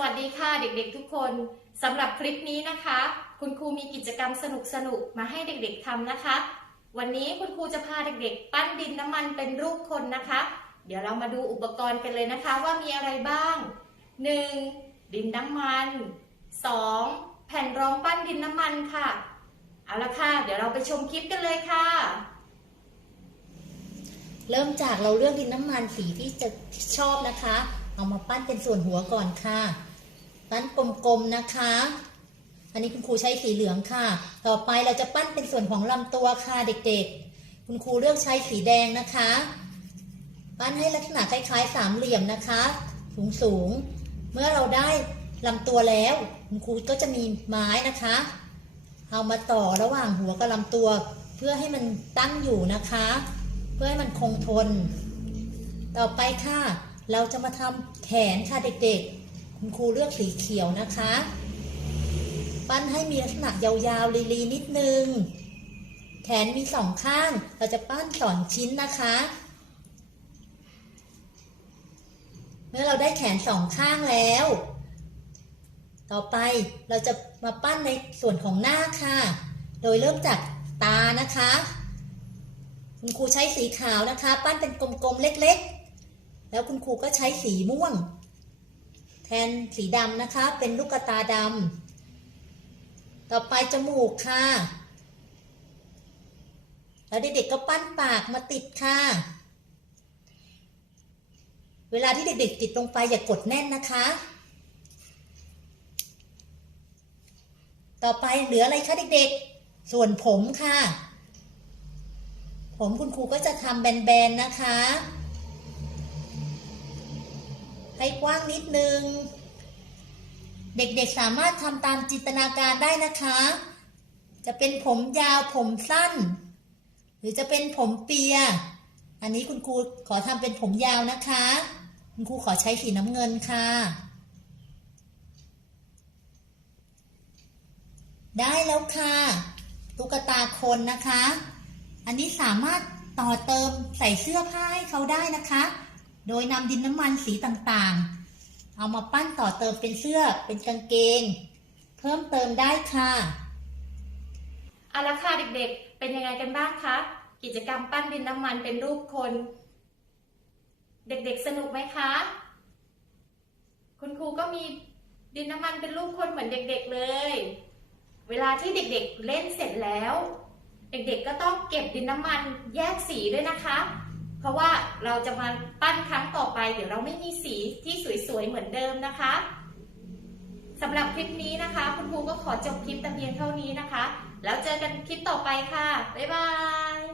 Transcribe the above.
วัสดีค่ะเด็กๆทุกคนสำหรับคลิปนี้นะคะ คุณครูมีกิจกรรมสนุกๆมาให้เด็กๆทำนะคะ วันนี้คุณครูจะพาเด็กๆ ปั้นดินน้ำมันเป็นรูปคนนะคะ เดี๋ยวเรามาดูอุปกรณ์กันเลยนะคะว่ามีอะไรบ้าง 1. ดินน้ำมัน 2. แผ่นรองปั้นดินน้ำมันค่ะ เอาละค่ะ เดี๋ยวเราไปชมคลิปกันเลยค่ะ เริ่มจากเราเลือกดินน้ำมันสีที่จะชอบนะคะ เอามาปั้นเป็นส่วนหัวก่อนค่ะ ปั้นกลมๆนะคะ อันนี้คุณครูใช้สีเหลืองค่ะ ต่อไปเราจะปั้นเป็นส่วนของลำตัวค่ะเด็กๆ คุณครูเลือกใช้สีแดงนะคะ ปั้นให้ลักษณะคล้ายๆ สามเหลี่ยมนะคะ สูงๆ เมื่อเราได้ลำตัวแล้ว คุณครูก็จะมีไม้นะคะ เอามาต่อระหว่างหัวกับลำตัว เพื่อให้มันตั้งอยู่นะคะ เพื่อให้มันคงทน ต่อไปค่ะ เราจะมาทำแขนค่ะเด็กๆ คุณครูเลือกสีเขียวนะคะ ปั้นให้มีลักษณะยาวๆลีๆนิดนึง แขนมีสองข้าง เราจะปั้นสองชิ้นนะคะ เมื่อเราได้แขนสองข้างแล้ว ต่อไปเราจะมาปั้นในส่วนของหน้าค่ะ โดยเริ่มจากตานะคะ คุณครูใช้สีขาวนะคะ ปั้นเป็นกลมๆเล็กๆ แล้วคุณครูก็ใช้สีม่วง แทนสีดำนะคะ เป็นลูกตาดำต่อไปจมูกค่ะ แล้วเด็กๆก็ปั้นปากมาติดค่ะ เวลาที่เด็กๆติดลงไปอย่ากดแน่นนะคะ ต่อไปเหลืออะไรคะเด็กๆ ส่วนผมค่ะ ผมคุณครูก็จะทำแบนๆนะคะ ให้กว้างนิดนึง เด็กๆสามารถทำตามจินตนาการได้นะคะ จะเป็นผมยาวผมสั้น หรือจะเป็นผมเปีย อันนี้คุณครูขอทำเป็นผมยาวนะคะ คุณครูขอใช้สีน้ำเงินค่ะ ได้แล้วค่ะตุ๊กตาคนนะคะ อันนี้สามารถต่อเติมใส่เสื้อผ้าให้เขาได้นะคะ โดยนำดินน้ำมันสีต่างๆ เอามาปั้นต่อเติมเป็นเสื้อเป็นกางเกง เพิ่มเติมได้ค่ะเอาละค่ะเด็กๆ เป็นยังไงกันบ้างคะ กิจกรรมปั้นดินน้ำมันเป็นรูปคน เด็กๆสนุกไหมคะ คุณครูก็มีดินน้ำมันเป็นรูปคนเหมือนเด็กๆเลย เวลาที่เด็กๆเล่นเสร็จแล้ว เด็กๆก็ต้องเก็บดินน้ำมันแยกสีด้วยนะคะ เพราะว่า เราจะมาปั้นครั้งต่อไป เดี๋ยวเราไม่มีสีที่สวยๆเหมือนเดิมนะคะสำหรับคลิปนี้นะคะ คุณครูก็ขอจบคลิปแต่เพียงเท่านี้นะคะ แล้วเจอกันคลิปต่อไปค่ะ บ๊ายบาย